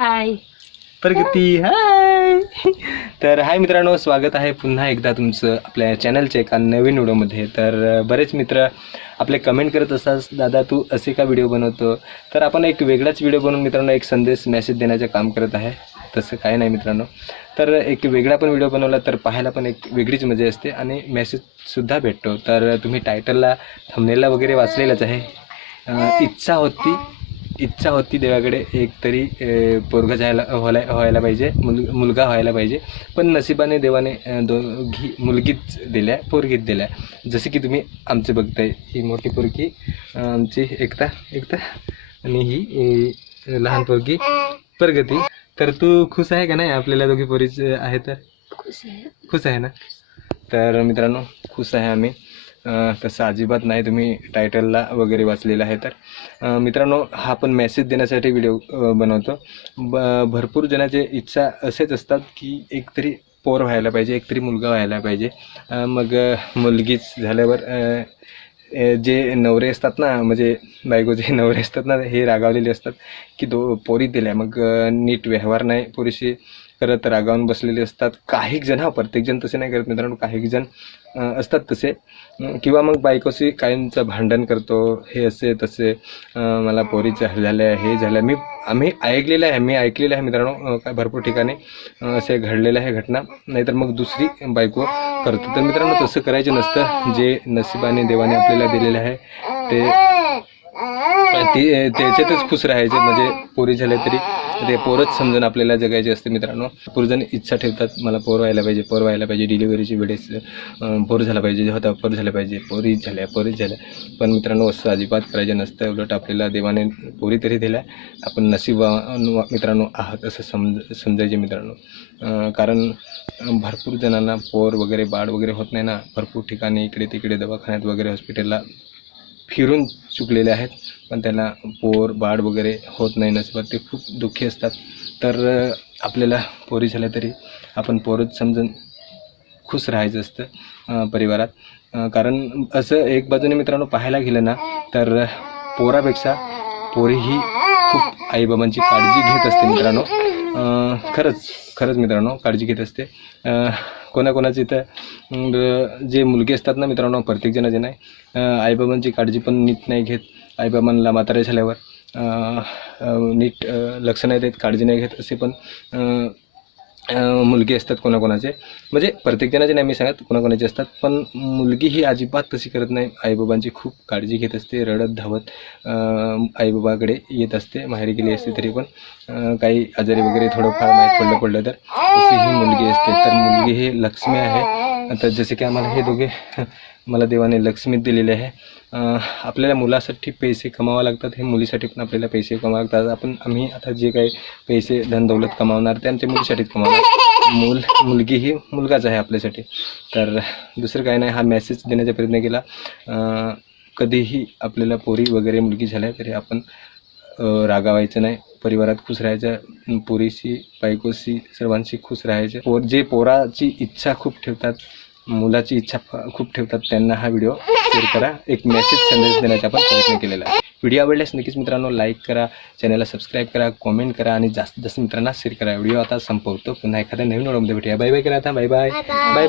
हाय प्रगती हाय तर हाय मित्रांनो स्वागत आहे पुन्हा एकदा तुमचं आपल्या चॅनलच्या एका नवीन व्हिडिओमध्ये. तर बरेच मित्र आपले कमेंट करत असतात दादा तू असे का व्हिडिओ बनवतो? तर आपण एक वेगळाच व्हिडिओ बनवून मित्रांनो एक संदेश मेसेज देण्याचं काम करत आहे. तसं काय नाही मित्रांनो. तर एक वेगळा पण व्हिडिओ बनवला तर पाहायला पण एक वेगळीच मजा असते आणि मेसेजसुद्धा भेटतो. तर तुम्ही टायटलला थंबनेलला वगैरे वाचलेलंच आहे. इच्छा होती इच्छा होती देवाकडे एक तरी अ, पोरगा जायला व्हायला व्हायला पाहिजे मुल मुलगा व्हायला पाहिजे. पण नशिबाने देवाने अ, दोघी मुलगीच दिल्या पोरगीच दिल्या. जसे की तुम्ही आमचे बघताय ही मोठी पोरगी आमची एकता एकता आणि ही लहान पोरगी प्रगती. तर तू खुश आहे का नाही? आपल्याला दोघी पोरीच आहे तर? खुश आहे. खुश आहे ना? तर मित्रांनो खुश आहे आम्ही. तसं अजिबात नाही. तुम्ही टायटलला वगैरे वाचलेलं आहे तर. मित्रांनो हा पण मेसेज देण्यासाठी व्हिडिओ बनवतो. ब भरपूर जणाचे इच्छा असेच असतात की एकतरी पोर व्हायला पाहिजे एकतरी मुलगा व्हायला पाहिजे. मग मुलगीच झाल्यावर जे नवरे असतात ना म्हणजे बायकोचे नवरे असतात ना हे रागावलेले असतात की दो पोरी दिल्या. मग नीट व्यवहार नाही. पुरेशी करत रागावून बसलेले असतात. काही जण हा प्रत्येकजण तसे नाही करत मित्रांनो. काही जण असतात तसे. किंवा मग बायकोशी काहींचं भांडण करतो. हे असे तसे. मला पोरीचं झालं आहे हे झालं मी आम्ही ऐकलेलं आहे मी ऐकलेलं आहे मित्रांनो. काय भरपूर ठिकाणी असे घडलेलं आहे घटना. नाहीतर मग दुसरी बायको करतो. तर मित्रांनो तसं करायचं नसतं. जे नशिबाने देवाने आपल्याला दिलेलं आहे ते ते त्याच्यातच खुश राहायचे. म्हणजे पोरी झाले तरी. ते पोरच समजून आपल्याला जगायचे असते मित्रांनो. पोरजण इच्छा ठेवतात मला पोर व्हायला पाहिजे पोर व्हायला पाहिजे डिलिव्हरीची वेळेस पोर झाला पाहिजे होता पोर झाला पाहिजे पोरी झाल्या पोरीच झाल्या. पण मित्रांनो असं अजिबात करायचं नसतं उलट आपल्याला देवाने पोरी तरी दिल्या आपण नशिबा मित्रांनो आहात असं समज समजायचे मित्रांनो. कारण भरपूर जणांना पोर वगैरे बाळ वगैरे होत नाही ना भरपूर ठिकाणी इकडे तिकडे दवाखान्यात वगैरे हॉस्पिटलला फिरून चुकलेले आहेत. पण त्यांना पोर बाळ वगैरे होत नाही नसतात ते खूप दुःखी असतात. तर आपल्याला पोरी झाल्या तरी आपण पोरच समजून खुश राहायचं असतं परिवारात. कारण असं एक बाजूने मित्रांनो पाहायला गेलं ना तर पोरापेक्षा पोरी ही खूप आईबाबांची काळजी घेत असते मित्रांनो. खरंच खरंच मित्रांनो काळजी घेत असते. कोणाकोणाचे कोणाकोणाची तर जे मुलगे असतात ना मित्रांनो प्रत्येकजण जे नाही आईबाबांची काळजी पण नीट नाही घेत. आईबाबांना म्हातारे झाल्यावर नीट लक्ष नाही देत काळजी नाही घेत असे पण मुलगी असतात कोणाकोणाचे. म्हणजे प्रत्येक जणाचे नाही मी सांगत कोणाकोणाचे असतात पण मुलगी ही अजिबात तशी करत नाही. आईबाबांची खूप काळजी घेत असते रडत धावत आईबाबाकडे येत असते माहेरी गेली असते तरी पण काही आजारी वगैरे थोडंफार माहीत पडलं पडलं तर अशी ही मुलगी असते. तर मुलगी ही लक्ष्मी आहे. आता जसे की आम्हाला हे दोघे मला देवाने लक्ष्मीत दिलेले आहे. आपल्याला मुलासाठी पैसे कमावा लागतात हे मुलीसाठी पण आपल्याला पैसे कमावा लागतात. आपण आम्ही आता जे काही पैसे धनदौलत कमावणार ते आमच्या मुलीसाठीच कमावणार. मूल मुलगी ही मुलगाच आहे आपल्यासाठी. तर दुसरं काही नाही हा मेसेज देण्याचा प्रयत्न केला. कधीही आपल्याला पोरी वगैरे मुलगी झाल्या तरी आपण रागावायचं नाही. परिवारात खुश राहायचं पोरीशी बायकोशी सर्वांशी खुश राहायचं. पोर जे पोराची इच्छा खूप ठेवतात मुलाची इच्छा खूप ठेवतात त्यांना हा व्हिडिओ शेअर करा. एक मेसेज संदेश देण्याचा आपण प्रयत्न केलेला आहे. व्हिडिओ आवडल्यास नक्कीच मित्रांनो लाईक करा चॅनलला सबस्क्राईब करा कॉमेंट करा आणि जास्तीत जास्त मित्रांना शेअर करा. व्हिडिओ आता संपवतो. पुन्हा एखाद्या नवीन व्हिडिओमध्ये भेटूया. बाय बाय करा आता. Bye bye bye bye